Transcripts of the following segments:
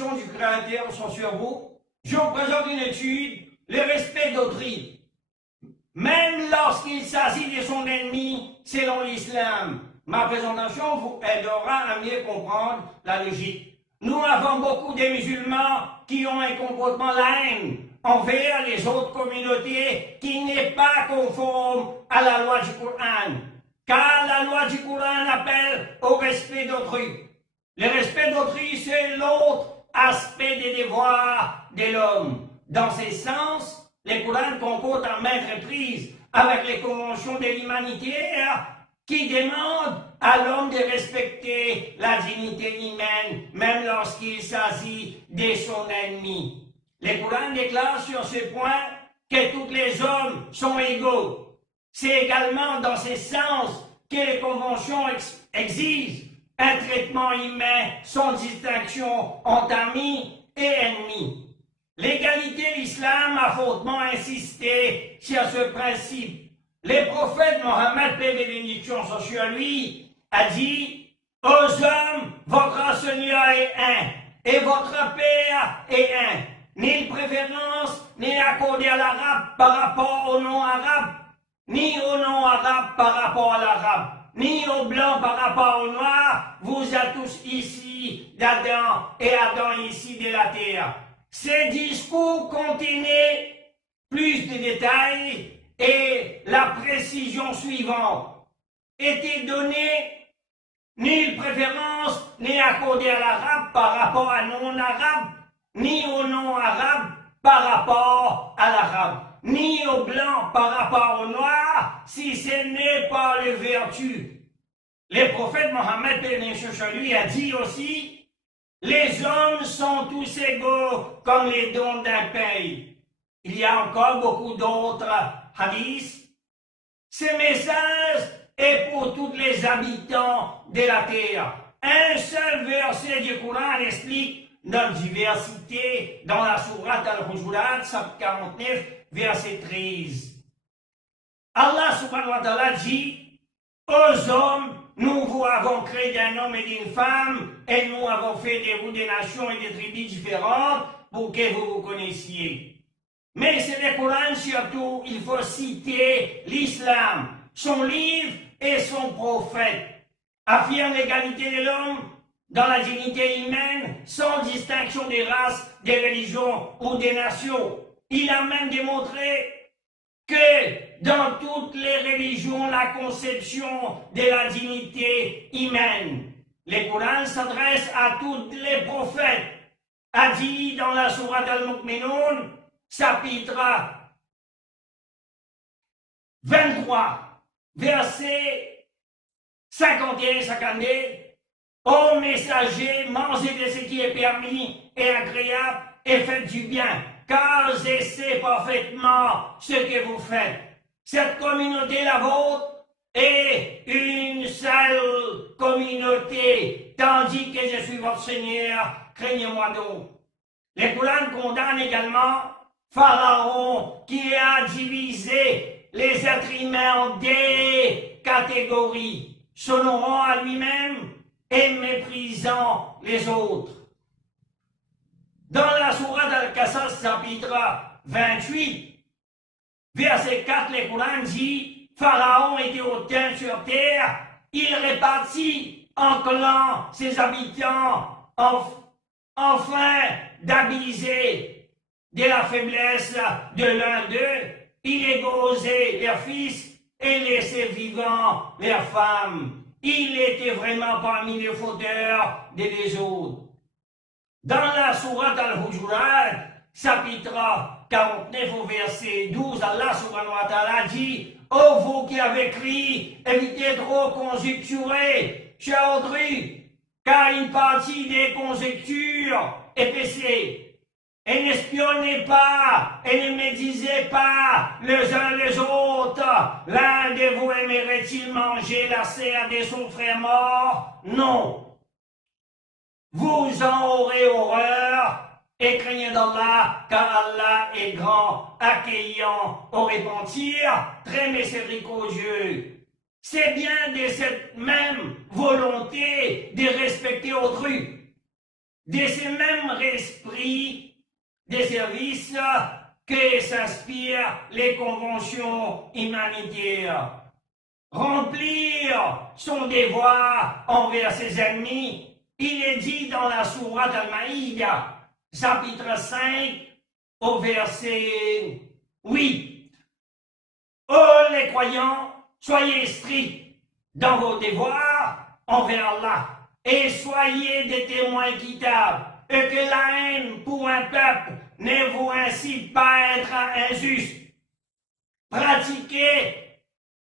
réflexions du créateur sont sur vous, je vous présente une étude, le respect d'autrui. Même lorsqu'il s'agit de son ennemi, selon l'islam. Ma présentation vous aidera à mieux comprendre la logique. Nous avons beaucoup de musulmans qui ont un comportement laine envers les autres communautés qui n'est pas conforme à la loi du Coran. Car la loi du Coran appelle au respect d'autrui. Le respect d'autrui, c'est l'autre aspect des devoirs de l'homme. Dans ce sens, le Coran comporte en maintes reprises avec les conventions de l'humanité qui demandent à l'homme de respecter la dignité humaine, même lorsqu'il s'agit de son ennemi. Le Coran déclare sur ce point que tous les hommes sont égaux. C'est également dans ce sens que les conventions exigent un traitement humain sans distinction entre amis et ennemis. L'égalité, l'islam a fortement insisté sur ce principe. Le prophète Mohammed, paix et bénédiction soit sur lui, a dit « Aux hommes, votre Seigneur est un, et votre Père est un. Ni préférence n'est accordée à l'arabe par rapport au non-arabe, ni au non-arabe par rapport à l'arabe, ni au blanc par rapport au noir. Vous êtes tous ici d'Adam et Adam ici de la terre. » Ces discours contenaient plus de détails et la précision suivante était donnée: nulle préférence n'est accordée à l'arabe par rapport à non-arabe, ni au non-arabe par rapport à l'arabe, ni au blanc par rapport au noir, si ce n'est par les vertus. Le prophète Mohammed, lui, a dit aussi: les hommes sont tous égaux comme les dons d'un pays. Il y a encore beaucoup d'autres hadiths. Ce message est pour tous les habitants de la terre. Un seul verset du Coran explique notre diversité dans la sourate Al-Hujurat, chapitre 49, verset 13. Allah subhanahu wa ta'ala dit: aux hommes, nous vous avons créé d'un homme et d'une femme, et nous avons fait de vous des nations et des tribus différentes pour que vous vous connaissiez. Mais c'est le Coran surtout, il faut citer l'islam, son livre et son prophète. Affirme l'égalité de l'homme dans la dignité humaine, sans distinction des races, des religions ou des nations. Il a même démontré que dans toutes les religions, la conception de la dignité humaine. Le Coran s'adresse à tous les prophètes. A dit dans la sourate Al-Mu'minun, chapitre 23, verset 51-52, ô messager, mangez de ce qui est permis et agréable et faites du bien, car je sais parfaitement ce que vous faites. Cette communauté, la vôtre, est une seule communauté, tandis que je suis votre Seigneur, craignez-moi donc. Le Coran condamne également Pharaon qui a divisé les êtres humains en des catégories, s'honorant à lui-même et méprisant les autres. Dans la sourate Al-Qasas, chapitre 28, verset 4, le Coran dit: Pharaon était hautain sur terre, il répartit en clans ses habitants, enfin d'abuser de la faiblesse de l'un d'eux, il égosait leurs fils et laissait vivants leurs femmes. Il était vraiment parmi les fauteurs des désordres. Dans la sourate Al-Hujurat, chapitre 49 au verset 12, Allah subhanahu wa ta'ala dit: ô vous qui avez crié, évitez trop conjecturer chez autrui, car une partie des conjectures est péché. Et n'espionnez pas, et ne médisez pas les uns les autres. L'un de vous aimerait-il manger la chair de son frère mort? Non. Vous en aurez horreur, et craignez d'Allah, car Allah est grand, accueillant au repentir, très miséricordieux. C'est bien de cette même volonté de respecter autrui, de ce même esprit de service que s'inspirent les conventions humanitaires. Remplir son devoir envers ses ennemis, il est dit dans la sourate Al-Maïda, chapitre 5, au verset 8. Oh les croyants, soyez stricts dans vos devoirs envers Allah et soyez des témoins équitables et que la haine pour un peuple ne vous incite pas à être injuste. Pratiquez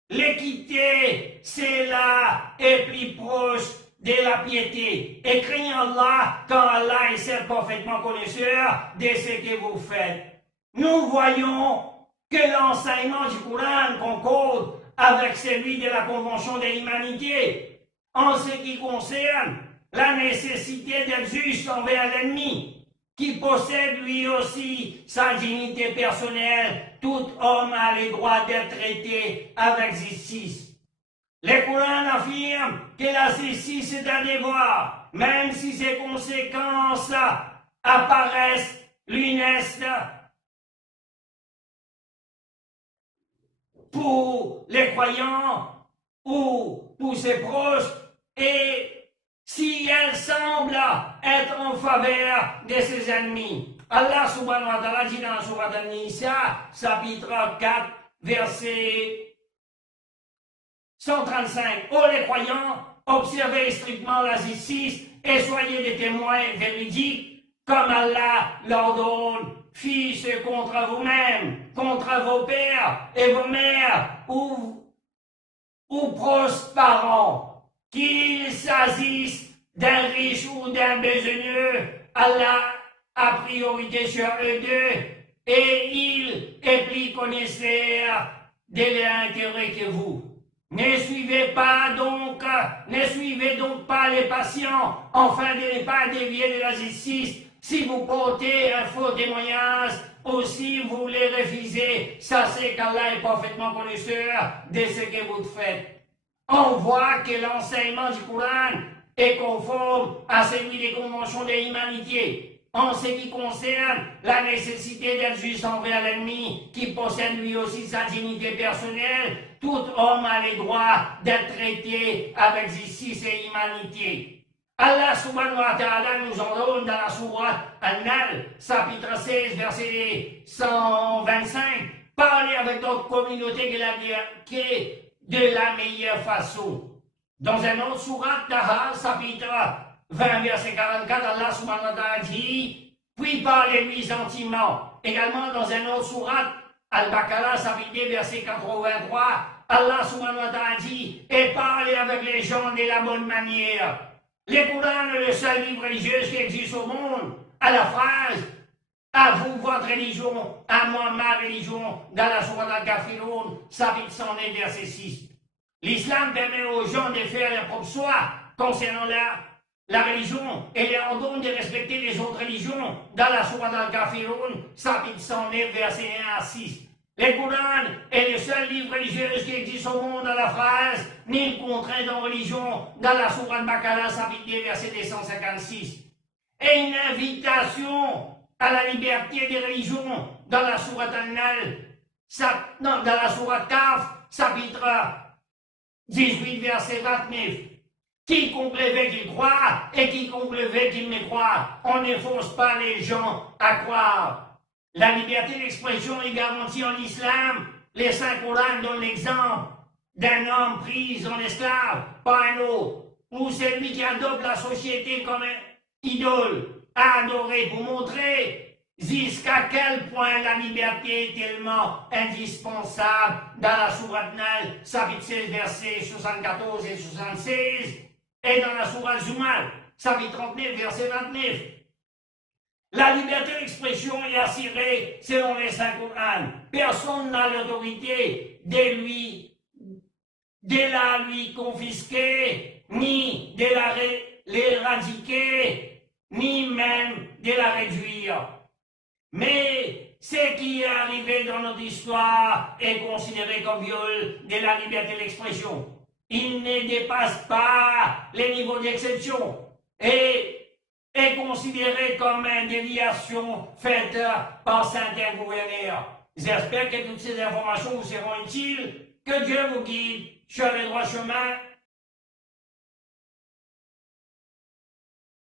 l'équité, c'est là et plus proche de la piété. Et craignez Allah quand Allah est certes parfaitement connaisseur de ce que vous faites. Nous voyons que l'enseignement du Coran concorde avec celui de la Convention de l'humanité en ce qui concerne la nécessité d'être juste envers l'ennemi, qui possède lui aussi sa dignité personnelle. Tout homme a le droit d'être traité avec justice. Le Coran affirme que la justice est un devoir, même si ses conséquences apparaissent lunestes pour les croyants ou pour ses proches, et si elle semble être en faveur de ses ennemis. Allah subhanahu wa ta'ala dit dans la sourate An-Nisa, chapitre 4, verset 135. Ô les croyants, observez strictement la justice et soyez des témoins véridiques, comme Allah l'ordonne. Fils contre vous-même, contre vos pères et vos mères, ou proches parents, qu'il s'agisse d'un riche ou d'un besogneux, Allah a priorité sur eux deux, et il est plus connaisseur de l'intérêt que vous. Ne suivez donc pas les patients, afin de ne pas dévier de la justice. Si vous portez un faux témoignage, ou si vous les refusez, sachez qu'Allah est parfaitement connaisseur de ce que vous faites. On voit que l'enseignement du Coran est conforme à celui des conventions de l'humanité, en ce qui concerne la nécessité d'être juste envers l'ennemi, qui possède lui aussi sa dignité personnelle. Tout homme a le droit d'être traité avec justice et humanité. Allah subhanahu wa ta'ala nous ordonne dans la sourate An-Nahl, chapitre 16, verset 125, parlez avec notre communauté de la meilleure façon. Dans un autre sourate Taha, chapitre 20, verset 44, Allah subhanahu wa ta'ala dit, puis parlez-lui gentiment. Également dans un autre sourate Al-Baqarah, chapitre 2, verset 83, Allah subhanahu wa ta'ala dit, et parlez avec les gens de la bonne manière. Le Coran est le seul livre religieux qui existe au monde. À la phrase « À vous votre religion, à moi ma religion » dans la sourate Al-Kafirun, chapitre 109, verset 6. L'islam permet aux gens de faire leur propre choix concernant la religion et leur ordonne de respecter les autres religions dans la sourate Al-Kafirun, chapitre 109, verset 1 à 6. Le Coran est le seul livre religieux qui existe au monde dans la phrase « Nul contraint dans religion » dans la sourate Baqarah, chapitre 2, verset 256. Et une invitation à la liberté des religions dans la sourate An-Nahl, dans la sourate Kaf, chapitre 18, verset 29. Quiconque le veut qu'il croit et quiconque le veut qu'il ne croit. On ne force pas les gens à croire. La liberté d'expression est garantie en islam. Les Saints Coran donnent l'exemple d'un homme pris en esclave par un autre, ou celui qui adopte la société comme idole à adorer pour montrer jusqu'à quel point la liberté est tellement indispensable dans la sourate Nahl, chapitre 16, versets 74 et 76, et dans la sourate Zumar, chapitre 39, verset 29. La liberté d'expression est assurée selon les Saints Coran. Personne n'a l'autorité de la lui confisquer, ni de l'éradiquer, ni même de la réduire. Mais ce qui est arrivé dans notre histoire est considéré comme viol de la liberté d'expression. Il ne dépasse pas les niveaux d'exception. Et est considérée comme une déviation faite par certains gouverneurs. J'espère que toutes ces informations vous seront utiles. Que Dieu vous guide sur le droit chemin.